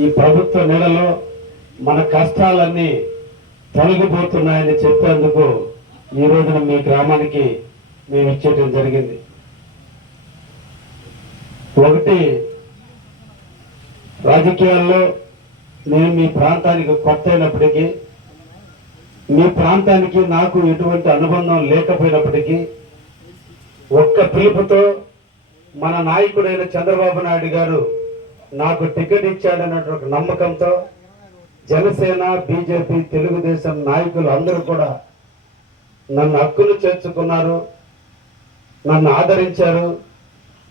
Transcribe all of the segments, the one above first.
ఈ ప్రభుత్వ నెలలో మన కష్టాలన్నీ తొలగిపోతున్నాయని చెప్పేందుకు ఈ రోజున మీ గ్రామానికి మేము ఇచ్చేయడం జరిగింది. ఒకటి రాజకీయాల్లో నేను మీ ప్రాంతానికి కొత్త అయినప్పటికీ మీ ప్రాంతానికి నాకు ఎటువంటి అనుబంధం లేకపోయినప్పటికీ ఒక్క పిలుపుతో మన నాయకుడైన చంద్రబాబు నాయుడు గారు నాకు టికెట్ ఇచ్చాడన్నటువంటి నమ్మకంతో జనసేన బీజేపీ తెలుగుదేశం నాయకులు అందరూ కూడా నన్ను హక్కులు చేర్చుకున్నారు నన్ను ఆదరించారు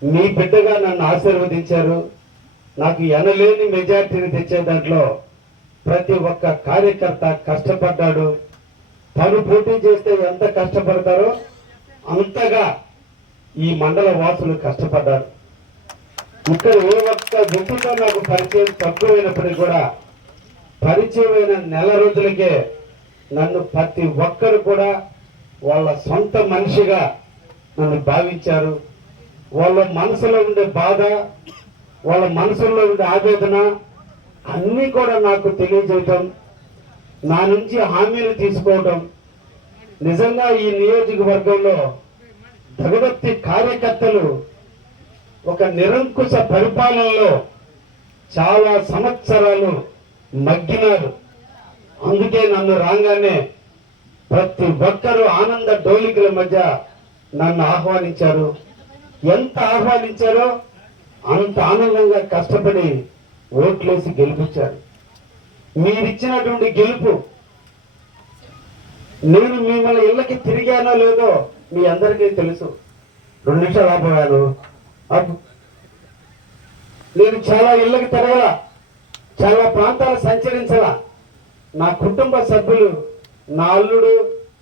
మీ బిడ్డగా నన్ను ఆశీర్వదించారు నాకు ఎనలేని మెజార్టీని తెచ్చే దాంట్లో ప్రతి ఒక్క కార్యకర్త కష్టపడ్డాడు. తను పోటీ చేస్తే ఎంత కష్టపడతారో అంతగా ఈ మండల వాసులు కష్టపడ్డారు. ఇక్కడ ఏ ఒక్క గుంపుతో నాకు పరిచయం తక్కువైనప్పటికీ కూడా పరిచయమైన నెల రోజులకే నన్ను ప్రతి ఒక్కరు కూడా వాళ్ళ సొంత మనిషిగా నన్ను భావించారు. వాళ్ళ మనసులో ఉండే బాధ వాళ్ళ మనసులో ఉండే ఆవేదన అన్నీ కూడా నాకు తెలియజేయటం నా నుంచి హామీలు తీసుకోవటం నిజంగా ఈ నియోజకవర్గంలో భగవత్తి కార్యకర్తలు ఒక నిరంకుశ పరిపాలనలో చాలా సంవత్సరాలు మగ్గినారు. అందుకే నన్ను రాగానే ప్రతి ఒక్కరూ ఆనంద డోలికల మధ్య నన్ను ఆహ్వానించారు. ఎంత ఆహ్వానించారో అంత ఆనందంగా కష్టపడి ఓట్లేసి గెలిపించారు. మీరిచ్చినటువంటి గెలుపు నేను మిమ్మల్ని ఇళ్ళకి తిరిగానో లేదో మీ అందరికీ తెలుసు. రెండు నిమిషాలు ఆపోయాను నేను చాలా ఇళ్ళకి తిరగల చాలా ప్రాంతాలు సంచరించాల. నా కుటుంబ సభ్యులు నా అల్లుడు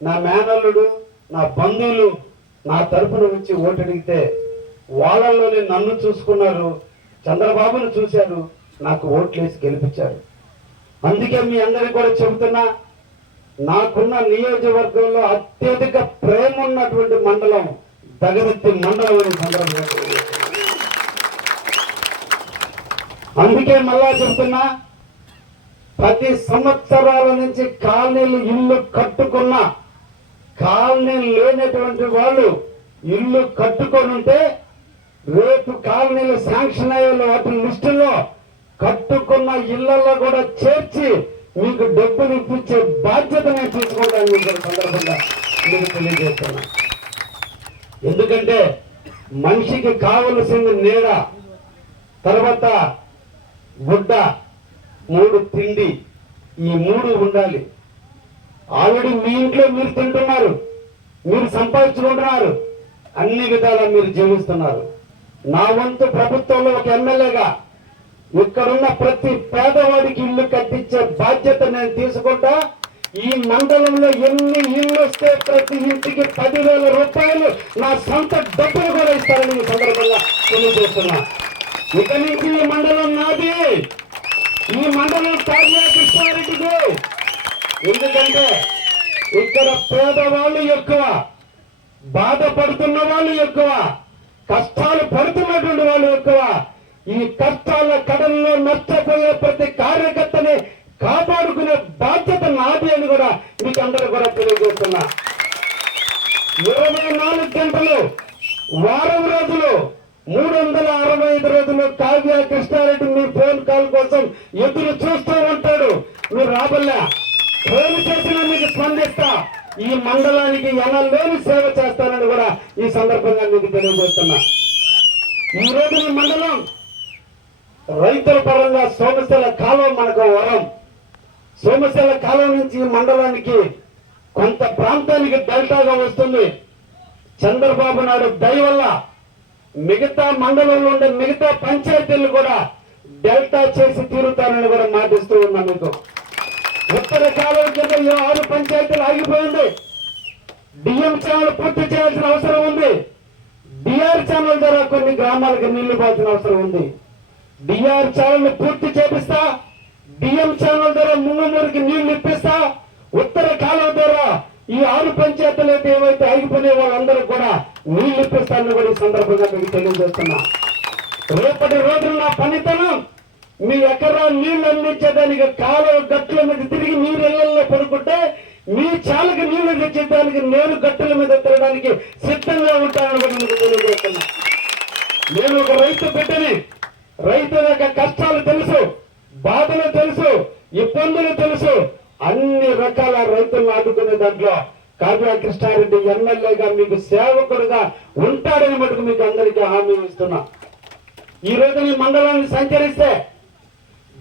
నా మేనల్లుడు నా బంధువులు నా తరపున వచ్చి ఓటడిగితే వాళ్ళల్లోనే నన్ను చూసుకున్నారు చంద్రబాబును చూశారు నాకు ఓట్లేసి గెలిపించారు. అందుకే మీ అందరికి కూడా చెబుతున్నా నాకున్న నియోజకవర్గంలో అత్యధిక ప్రేమ ఉన్నటువంటి మండలం దగదత్తి మండలం అనే సందర్భంగా తెలియజేస్తున్నా. అందుకే మళ్ళా చెప్తున్నా ప్రతి సంవత్సరాల నుంచి కాలనీలు ఇల్లు కట్టుకున్న కాలనీలు లేనటువంటి వాళ్ళు ఇల్లు కట్టుకొని ఉంటే రేపు కాలనీలు శాంక్షన్ అయ్యే వాటి లిస్టులో కట్టుకున్న ఇళ్ళలో కూడా చేర్చి మీకు డబ్బులు ఇప్పించే బాధ్యత నేను తీసుకుంటాను సందర్భంగా మీకు తెలియజేస్తున్నా. ఎందుకంటే మనిషికి కావలసింది నీడ తర్వాత గుడ్డ మూడు తిండి ఈ మూడు ఉండాలి. ఆల్రెడీ మీ ఇంట్లో మీరు తింటున్నారు మీరు సంపాదించుకుంటున్నారు అన్ని విధాలా మీరు జీవిస్తున్నారు. నా వంతు ప్రభుత్వంలో ఒక ఎమ్మెల్యేగా ఇక్కడున్న ప్రతి పేదవాడికి ఇల్లు కట్టించే బాధ్యత నేను తీసుకుంటా. ఈ మండలంలో ఎన్ని ఇల్లు వస్తే ప్రతి ఇంటికి పదివేల రూపాయలు నా సొంత డబ్బులు కూడా ఇస్తారని ఈ సందర్భంగా తెలియజేస్తున్నా. ఇక నుంచి ఈ మండలం నాది ఈ మండలం తాజా కృష్ణారెడ్డికి ఎందుకంటే ఇక్కడ పేదవాళ్ళు ఎక్కువ బాధపడుతున్న వాళ్ళు ఎక్కువ కష్టాలు పడుతున్నటువంటి వాళ్ళు ఎక్కువ. ఈ కష్టాల కడల్లో నష్టపోయే ప్రతి కార్యకర్తని కాపాడుకునే బాధ్యత నాది అని కూడా మీకు అందరూ కూడా తెలియజేస్తున్నా. ఇరవై నాలుగు గంటలు వారం రోజులు మూడు వందల అరవై ఐదు రోజులు కావ్య కృష్ణారెడ్డి మీ ఫోన్ కాల్ కోసం ఎదురు చూస్తూ ఉంటాడు. మీరు రాబల్లా. ఏమి చేసినా మీకు స్పందిస్తా. ఈ మండలానికి ఎనలేని సేవ చేస్తానని కూడా ఈ సందర్భంగా మీకు తెలియజేస్తున్నా. ఈ రోజు ఈ మండలం రైతుల పరంగా సోమశల కాలం మనకు వరం. సోమశల కాలం నుంచి ఈ మండలానికి కొంత ప్రాంతానికి డెల్టాగా వస్తుంది. చంద్రబాబు నాయుడు దయ వల్ల మిగతా మండలంలో ఉండే మిగతా పంచాయతీలు కూడా డెల్టా చేసి తీరుతానని కూడా మాటిస్తూ ఉన్నా మీకు. ఉత్తర కాలువ కింద ఈ ఆరు పంచాయతీలు ఆగిపోయింది. డిఎం ఛానల్ పూర్తి చేయాల్సిన అవసరం ఉంది. డిఆర్ ఛానల్ ద్వారా కొన్ని గ్రామాలకు నీళ్ళు పోవాల్సిన అవసరం ఉంది. డిఆర్ ఛానల్ పూర్తి చేపిస్తా. డిఎం ఛానల్ ద్వారా ముంగమూరికి నీళ్ళు ఇప్పిస్తా. ఉత్తర కాలువ ద్వారా ఈ ఆరు పంచాయతీలు అయితే ఏవైతే ఆగిపోయిన వాళ్ళందరూ కూడా నీళ్ళు ఇప్పిస్తారని కూడా ఈ సందర్భంగా మీకు తెలియజేస్తున్నా. రేపటి రోజున నా పనితనం మీ ఎకరా నీళ్ళు అందించేదానికి కాలువ గట్టుల మీద తిరిగి మీరు ఇళ్ళలో పడుకుంటే మీ చాలకి నీళ్ళు తెచ్చేదానికి నేను గట్టుల మీద తిరగడానికి సిద్ధంగా ఉంటానని కూడా తెలియజేస్తున్నా. నేను ఒక రైతు బిడ్డని రైతు యొక్క కష్టాలు తెలుసు బాధలు తెలుసు ఇబ్బందులు తెలుసు. అన్ని రకాల రైతులను ఆదుకునే దాంట్లో కావ్య కృష్ణారెడ్డి ఎమ్మెల్యేగా మీకు సేవకుడుగా ఉంటాడని మటుకు మీకు అందరికీ హామీ ఇస్తున్నా. ఈ రోజు ఈ మండలాన్ని సంచరిస్తే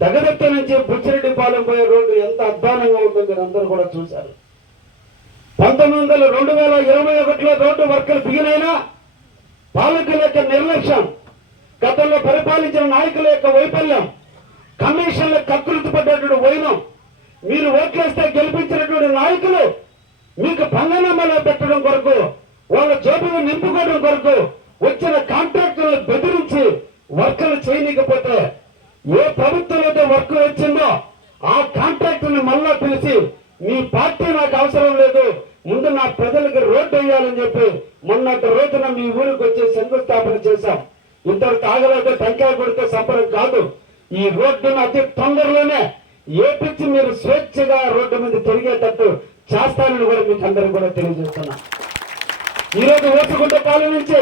దగదత్తి నుంచి బుచ్చిరెడ్డిపాలెం పోయే రోడ్డు ఎంత అధ్వానంగా ఉందో మీరు అందరూ కూడా చూశారు. పంతొమ్మిది వందల రెండు వేల ఇరవై ఒకటిలో రోడ్డు వర్కర్లు బిగినైనా పాలకుల యొక్క నిర్లక్ష్యం గతంలో పరిపాలించిన నాయకుల యొక్క వైఫల్యం కమిషన్ల కకృతి పడ్డటువంటి వైనం మీరు ఓట్లేస్తే గెలిపించినటువంటి నాయకులు మీకు పంగనామాలో పెట్టడం కొరకు వాళ్ళ జోబులు నింపుకోవడం కొరకు వచ్చిన కాంట్రాక్టులను బెదిరించి వర్కలు చేయనీకపోతే ఏ ప్రభుత్వం అయితే వర్క్ వచ్చిందో ఆ కాంట్రాక్టుని మళ్ళా పిలిచి మీ పార్టీ నాకు అవసరం లేదు ముందు నా ప్రజలకు రోడ్డు వేయాలని చెప్పి మొన్నటి రోజున మీ ఊరికి వచ్చి శంకుస్థాపన చేశాం. ఇద్దరు తాగలేక టెంకాయ కొడితే సంబరం కాదు. ఈ రోడ్డును అతి తొందరలోనే ఏపించి మీరు స్వేచ్ఛగా రోడ్డు మీద తిరిగేటట్టు చేస్తానని కూడా మీకు అందరికి కూడా తెలియజేస్తున్నా. ఈ రోజు ఓచుకుంట పాలెం నుంచి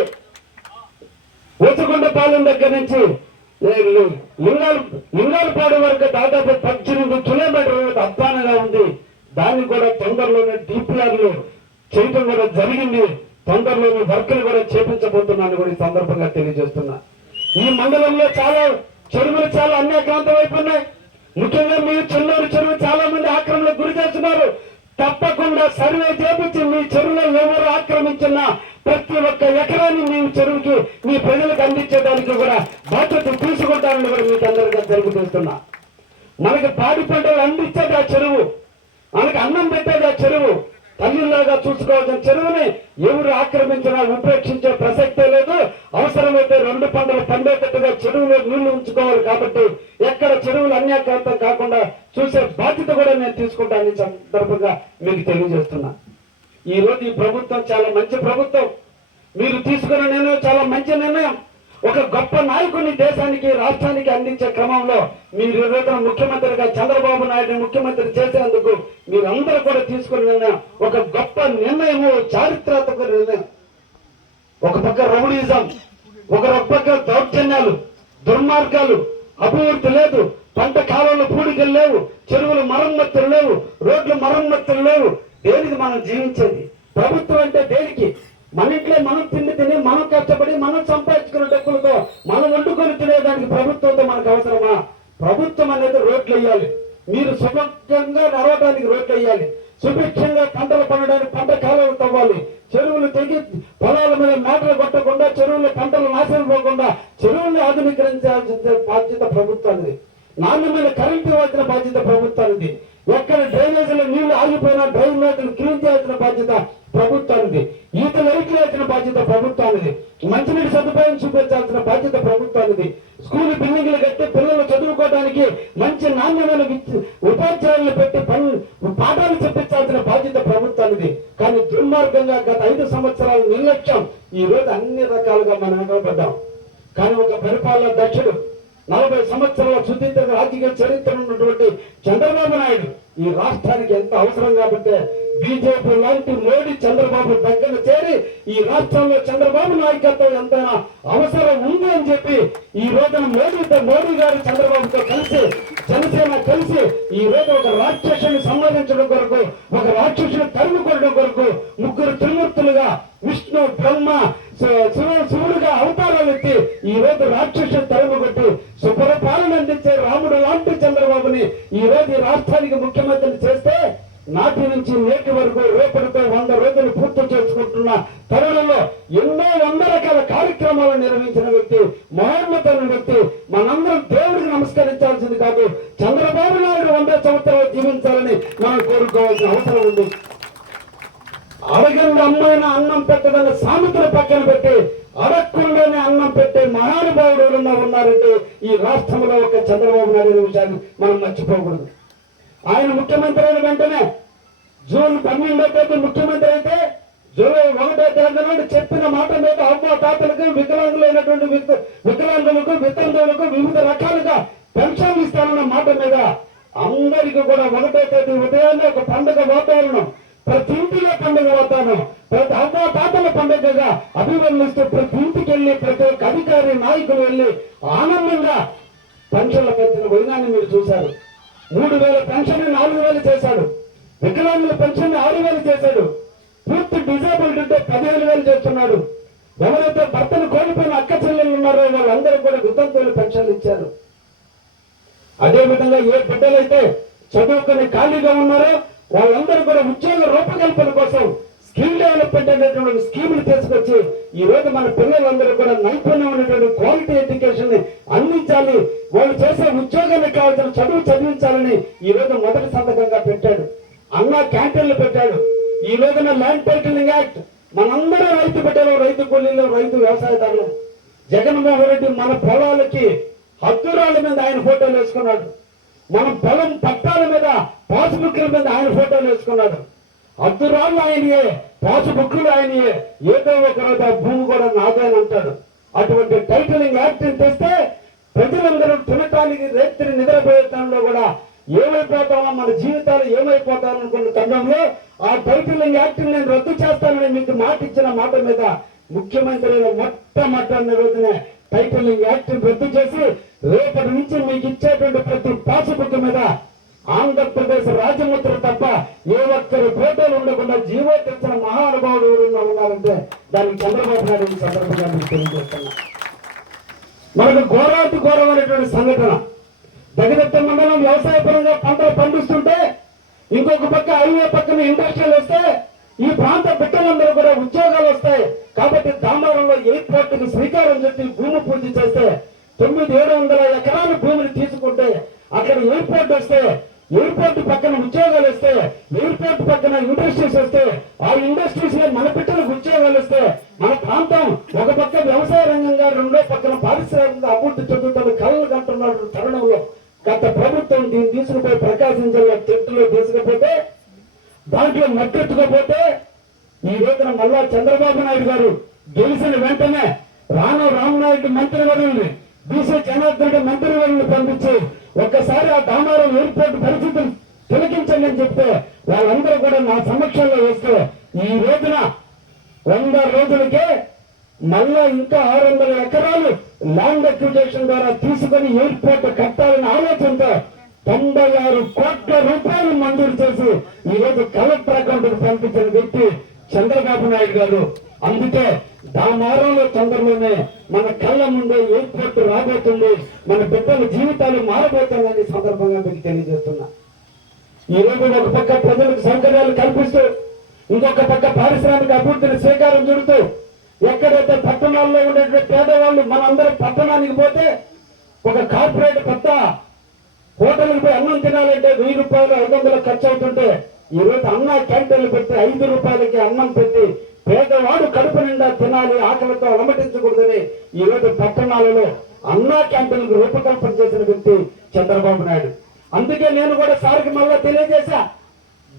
ఓచుకుంట పాలెం దగ్గర నుంచి లింగాలు లింగాలపాడు వరకు దాదాపు పద్దెనిమిది కిలోమీటర్ల అధ్వానంగా ఉంది. దాన్ని కూడా తొందరలోనే డిపిఆర్లు చేయటం కూడా జరిగింది. తొందరలోనే వర్కులు కూడా చేపించబోతున్నాను కూడా ఈ సందర్భంగా తెలియజేస్తున్నా. ఈ మండలంలో చాలా చెరువులు చాలా అన్యాక్రాంతం అయిపోయినాయి ముఖ్యంగా మీరు చెల్లూరు చెరువు చాలా మంది ఆక్రమణకు గురి చేస్తున్నారు. తప్పకుండా సర్వే చేపించి మీ చెరువులో ఎవరు ఆక్రమించినా ప్రతి ఒక్క ఎకరాన్ని మీ చెరువుకి మీ ప్రజలకు అందించడానికి కూడా బాధ్యత తీసుకుంటారని కూడా మీకు అందరికీ తెలుపుతున్నా మనకి పాడి పంటలు అందించేది ఆ చెరువు. మనకి అన్నం పెట్టేది ఆ చెరువు. తల్లిలాగా చూసుకోవాల్సిన చెరువుని ఎవరు ఆక్రమించినా ఉపేక్షించే ప్రసక్తే లేదు. అవసరమైతే రెండు పంటలు పండేటట్టుగా చెరువులో నీళ్ళు ఉంచుకోవాలి కాబట్టి ఎక్కడ చెరువులు అన్యాక్రాంతం కాకుండా చూసే తీసుకుంటానని సందర్భంగా మీకు తెలియజేస్తున్నా. ఈ రోజు ఈ ప్రభుత్వం చాలా మంచి ప్రభుత్వం. మీరు తీసుకున్న నిర్ణయం చాలా మంచి నిర్ణయం. ఒక గొప్ప నాయకుడిని దేశానికి రాష్ట్రానికి అందించే క్రమంలో మీరు ఈ ముఖ్యమంత్రిగా చంద్రబాబు నాయుడు ముఖ్యమంత్రి చేసేందుకు మీరందరూ కూడా తీసుకున్న నిర్ణయం ఒక గొప్ప నిర్ణయము చారిత్రాత్మక నిర్ణయం. ఒక పక్క రౌడీజం ఒక పక్క దౌర్జన్యాలు దుర్మార్గాలు అభివృద్ధి లేదు. పంట కాలంలో పూడికలు లేవు చెరువులు మరమ్మతులు లేవు రోడ్లు మరమ్మతులు లేవు. దేనికి మనం జీవించేది? ప్రభుత్వం అంటే దేనికి? మన ఇంట్లో మనం తిండి తిని మనం కష్టపడి మనం సంపాదించుకున్న డబ్బులతో మనం వండుకొని తినేదానికి ప్రభుత్వంతో మనకు అవసరమా? ప్రభుత్వం అనేది రోడ్లు వేయాలి. మీరు సుభిక్షంగా నడవడానికి రోడ్లు వేయాలి. సుభిక్షంగా పంటలు పండడానికి పంట కాలువలు తవ్వాలి. దుర్మార్గంగా గత ఐదు సంవత్సరాల నిర్లక్ష్యం. ఈ రోజు అన్ని రకాలుగా మనం పడ్డాం కానీ ఒక పరిపాలన దక్షుడు నలభై సంవత్సరాల సుదీర్ఘ రాజకీయ చరిత్ర ఉన్నటువంటి చంద్రబాబు నాయుడు ఈ రాష్ట్రానికి ఎంత అవసరం కాబట్టి బీజేపీ లాంటి మోడీ చంద్రబాబు దగ్గర చేరి ఈ రాష్ట్రంలో చంద్రబాబు నాయకత్వం ఎంత అవసరం ఉంది అని చెప్పి ఈ రోజున మోడీతో మోడీ గారు చంద్రబాబుతో కలిసి జనసేన కలిసి ఈ రోజు ఒక రాక్షసుని సంబంధించడం కొరకు ఒక రాక్షసుని తరుముకోవడం కొరకు ముగ్గురు త్రిమూర్తులుగా విష్ణు బ్రహ్మ శివ- శివుడు శివుడుగా ఈ రోజు రాక్షసు తరుముకొట్టి సుపరపాలన అందించే రాముడు లాంటి చంద్రబాబుని ఈ రోజు రాష్ట్రానికి ముఖ్యమంత్రిని చేస్తే నాటి నుంచి నేటి వరకు రేపటితో వంద రోజులు పూర్తి చేసుకుంటున్న తరుణంలో ఎన్నో వంద రకాల కార్యక్రమాలు నిర్వహించిన వ్యక్తి మహోన్నతమైన వ్యక్తి మనందరం దేవుడికి నమస్కరించాల్సింది కాదు చంద్రబాబు నాయుడు వంద సంవత్సరాలు జీవించాలని మనం కోరుకోవాల్సిన అవసరం ఉంది. అడగండి అమ్మాయిన అన్నం పెట్టదన్న సామెతల పక్కన పెట్టి అడగకుండానే అన్నం పెట్టే మహానుభావుడు ఎవరన్నా ఉన్నారంటే ఈ రాష్ట్రంలో ఒక చంద్రబాబు నాయుడు అనే విషయాన్ని మనం మర్చిపోకూడదు. ఆయన ముఖ్యమంత్రి అయిన వెంటనే జూన్ పన్నెండో తేదీ ముఖ్యమంత్రి అయితే జూలై ఒకటో తేదీ నుండి చెప్పిన మాట మీద అవ్వ తాతలకు వికలాంగులైనటువంటి వికలాంగులకు వితంతువులకు వివిధ రకాలుగా పెన్షన్ ఇస్తానన్న మాట మీద అందరికీ కూడా ఒకటో తేదీ ఉదయాన్నే ఒక పండుగ వాతావరణం ప్రతి ఇంటిలో పండుగ వాతావరణం ప్రతి అవ్వ తాతల పండుగగా అభివర్ణిస్తూ ప్రతి ఇంటికి వెళ్ళి ప్రతి ఒక్క అధికారి నాయకులు వెళ్ళి ఆనందంగా పెన్షన్ల పెంచిన వైనాన్ని మీరు చూశారు. మూడు వేల పెన్షన్ నాలుగు వేలు చేశాడు. వికలాంగుల పెన్షన్ ఆరు వేలు చేశాడు. పూర్తి డిజేబుల్డ్ ఉంటే పదిహేను వేలు చేస్తున్నాడు. ఎవరైతే భర్తను కోల్పోయిన అక్క చెల్లెలు ఉన్నారో వాళ్ళందరూ కూడా వితంతువులు పెన్షన్లు ఇచ్చారు. అదే విధంగా ఏ బిడ్డలైతే చదువుకొని ఖాళీగా ఉన్నారో వాళ్ళందరూ కూడా ఉద్యోగ రూపకల్పన కోసం స్కిల్ డెవలప్మెంట్ అనేటువంటి స్కీములు తీసుకొచ్చి ఈ రోజు మన పిల్లలందరూ కూడా నైపుణ్యం ఉన్నటువంటి క్వాలిటీ ఎడ్యుకేషన్ని అందించాలి. వాళ్ళు చేసే ఉద్యోగానికి కావాల్సిన చదువు చదివించాలని ఈ రోజు మొదటి సంతకంగా పెట్టాడు. అన్న క్యాంటీన్లు పెట్టాడు. ఈ రోజున ల్యాండ్ టైటిలింగ్ యాక్ట్ మనందరూ రైతు బిడ్డలు రైతు కూలీలు రైతు వ్యవసాయదారులు. జగన్మోహన్ రెడ్డి మన పొలాలకి హద్దురాల మీద ఆయన ఫోటోలు వేసుకున్నాడు. మన పొలం పక్క పాసుబుక్ల మీద ఆయన ఫోటోలు వేసుకున్నాడు. అద్దురాళ్ళు ఆయనయే పాసుబుక్లు ఆయనయే. ఏదో ఒక రోజు ఆ భూమి కూడా నాదే అంటాడు. అటువంటి టైటిలింగ్ యాక్టింగ్ తెస్తే ప్రజలందరూ తినటానికి రేత్రి నిద్రపోయే కూడా ఏమైపోతామో మన జీవితాలు ఏమైపోతాం అనుకున్న తరుణంలో ఆ టైటిలింగ్ యాక్టింగ్ నేను రద్దు చేస్తానని మీకు మాట ఇచ్చిన మాట మీద ముఖ్యమంత్రి మొట్టమొదటి రోజునే టైటిలింగ్ యాక్టింగ్ రద్దు చేసి రేపటి నుంచి మీకు ఇచ్చేటువంటి ప్రతి పాసుబుక్ మీద ఆంధ్రప్రదేశ్ రాజముద్ర తప్ప ఏ ఒక్కరి ఫోటోలు ఉండకుండా జీవో తెచ్చిన మహానుభావులు ఎవరైనా ఉన్నారంటే దానికి చంద్రబాబు నాయుడు సందర్భంగా మీకు తెలియజేస్తున్నా. మనకు ఘోరాతి ఘోరమైనటువంటి సంఘటన. దగిదత్త మండలం వ్యవసాయ పరంగా పంటలు పండిస్తుంటే ఇంకొక పక్క హైవే పక్కన ఇండస్ట్రీలు వస్తే ఈ ప్రాంత బిడ్డలందరూ కూడా ఉద్యోగాలు వస్తాయి. కాబట్టి దామరంలో ఎయిర్పోర్ట్కి శ్రీకారం చుట్టి భూమి పూజ చేస్తే తొమ్మిది ఏడు వందల ఎకరాల భూమిని తీసుకుంటే అక్కడ ఎయిర్పోర్ట్ వస్తే ఎయిర్పోర్ట్ పక్కన ఉద్యోగాలు వస్తే ఎయిర్పోర్ట్ పక్కన ఇండస్ట్రీస్ వస్తే ఆ ఇండస్ట్రీస్లో మన బిడ్డలకు ఉద్యోగాలు వస్తే మన ప్రాంతం ఒక పక్క వ్యవసాయ రంగంగా రెండో పక్కన పారిశ్రామిక అభివృద్ధి చెందుతున్న కళలు కంటున్న తరుణంలో. గత ప్రభుత్వం దీన్ని తీసుకుపోయి ప్రకాశం జిల్లా చెట్టులో తీసుకుపోతే దాంట్లో మట్టెత్తుకపోతే ఈ రోజున మళ్ళా చంద్రబాబు నాయుడు గారు గెలిచిన వెంటనే రాను రామనాయుడు మంత్రివర్యుల్ని బీసీ జనార్దన్ రెడ్డి మంత్రివర్యుల్ని పంపించి ఒక్కసారి ఆ దామారం ఎయిర్పోర్ట్ పరిస్థితులు తిలకించండి అని చెప్తే వాళ్ళందరూ కూడా నా సమక్షంలో వేస్తే ఈ రోజున వంద రోజులకే మళ్ళా ఇంకా ఆరు వందల ఎకరాలు ల్యాండ్ అక్విజేషన్ ద్వారా తీసుకొని ఎయిర్పోర్ట్ కట్టాలని ఆలోచనతో తొంభై ఆరు కోట్ల రూపాయలు మంజూరు చేసి ఈ రోజు కలెక్టర్ అకౌంట్ పంపించిన వ్యక్తి చంద్రబాబు నాయుడు గారు. అందుకే దామారంలో తొందరలోనే మన కళ్ళ ముందే ఎయిర్పోర్ట్ రాబోతుంది. మన బిడ్డల జీవితాలు మారబోతుందని సందర్భంగా మీకు తెలియజేస్తున్నా. ఈరోజు ఒక పక్క ప్రజలకు సౌకర్యాలు కల్పిస్తూ ఇంకొక పక్క పారిశ్రామిక అభివృద్ధిని శ్రీకారం చుడుతూ ఎక్కడైతే పట్టణాల్లో ఉండేటువంటి పేదవాళ్ళు మనందరం పట్టణానికి పోతే ఒక కార్పొరేట్ కొత్త హోటల్కి పోయి అన్నం తినాలంటే వెయ్యి రూపాయలు ఐదు వందలు ఖర్చు అవుతుంటే ఈరోజు అన్న క్యాంటీన్లు పెట్టి ఐదు రూపాయలకి అన్నం పెట్టి పేదవాడు కడుపు నిండా తినాలి ఆకలితో అలమటించకూడదని ఈరోజు పట్టణాలలో అన్నా క్యాంటీన్లకు రూపకల్పన చేసిన వ్యక్తి చంద్రబాబు నాయుడు. అందుకే నేను కూడా సార్కి మళ్ళా తెలియజేశా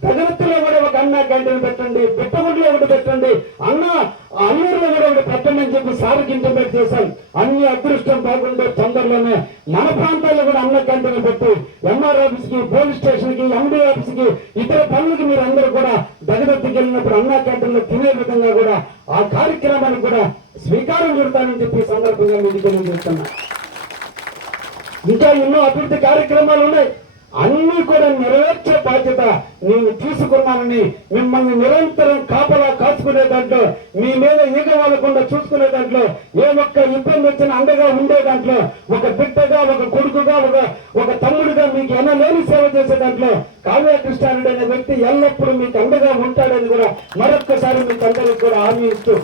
భగవత్తులో కూడా ఒక అన్న క్యాంటీన్ పెట్టండి బిట్టగుడిలో ఒకటి పెట్టండి. అన్న అల్లూరులో కూడా ఒకటి పెట్టండి అని చెప్పి సార్కి ఇంటిమేట్ చేశాం అన్ని అదృష్టం బాగుండే తొందరలోనే మన ప్రాంతాల్లో కూడా అన్న క్యాంటీన్ పెట్టి ఎంఆర్ ఆఫీస్కి పోలీస్ స్టేషన్కి ఎండి ఆఫీస్కి ఇతర పనులకి మీరు అందరూ కూడా దగదత్తికి వెళ్ళినప్పుడు అన్న క్యాంటీన్ తినే విధంగా కూడా ఆ కార్యక్రమానికి కూడా స్వీకారం చుడతానని చెప్పి సందర్భంగా మీకు తెలియజేస్తున్నా. ఇంకా ఎన్నో అభివృద్ధి కార్యక్రమాలు ఉన్నాయి. అన్ని కూడా నెరవేర్చి నేను తీసుకున్నానని మిమ్మల్ని నిరంతరం కాపలా కాచుకునే దాంట్లో మీ మీద ఈగ వాళ్ళకుండా చూసుకునే దాంట్లో ఏ ఒక్క ఇబ్బంది వచ్చిన అండగా ఉండే దాంట్లో ఒక బిడ్డగా ఒక కొడుకుగా ఒక ఒక తమ్ముడుగా మీకు ఎనలేని సేవ చేసే దాంట్లో కావ్య కృష్ణారెడ్డి అనే వ్యక్తి ఎల్లప్పుడూ మీకు అండగా ఉంటాడని కూడా మరొక్కసారి మీకు అందరికి కూడా హామీ ఇస్తూ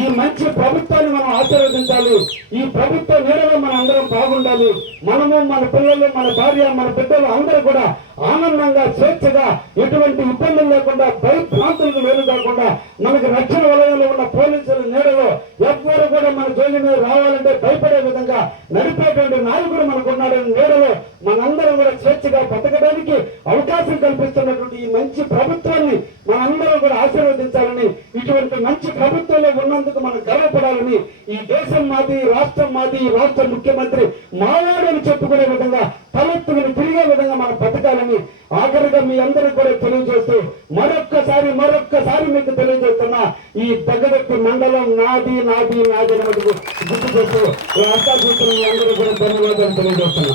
ఈ మంచి ప్రభుత్వాన్ని మనం ఆశీర్వదించాలి. ఈ ప్రభుత్వ నీడలో మనం అందరం బాగుండాలి. మనము మన పిల్లలు మన భార్య మన బిడ్డలు అందరూ కూడా ఆనందంగా స్వేచ్ఛగా ఎటువంటి ఇబ్బందులు లేకుండా భయభ్రాంతులకు వేలు కాకుండా మనకి రక్షణ వలయంలో ఉన్న పోలీసుల నీడలో ఎవ్వరు కూడా మన జోలి మీద రావాలంటే భయపడే విధంగా నడిపేటువంటి నాయకుడు మనకు ఉన్నాడని నీడలో మనందరం కూడా స్వేచ్ఛగా బతకడానికి అవకాశం కల్పిస్తున్నటువంటి ఈ మంచి ప్రభుత్వాన్ని మనందరం కూడా ఆశీర్వదించాలని ఇటువంటి మంచి ప్రభుత్వంలో ఉన్నందుకు మనం గర్వపడాలని ఈ దేశం మాది రాష్ట్రం మాది ఈ రాష్ట్ర ముఖ్యమంత్రి మావాడని చెప్పుకునే విధంగా తలెత్తుకుని తిరిగే విధంగా మనం బతకాలని ఆఖరిగా మీ అందరికి కూడా తెలియజేస్తూ మరొక్కసారి మరొక్కసారి మీకు తెలియజేస్తున్నా ఈ దగ్గరకి మండలం నాది నాది నాది అని గుర్తు చేస్తూ అంతా చూస్తున్న మీ అందరూ కూడా ధన్యవాదాలు తెలియజేస్తున్నా.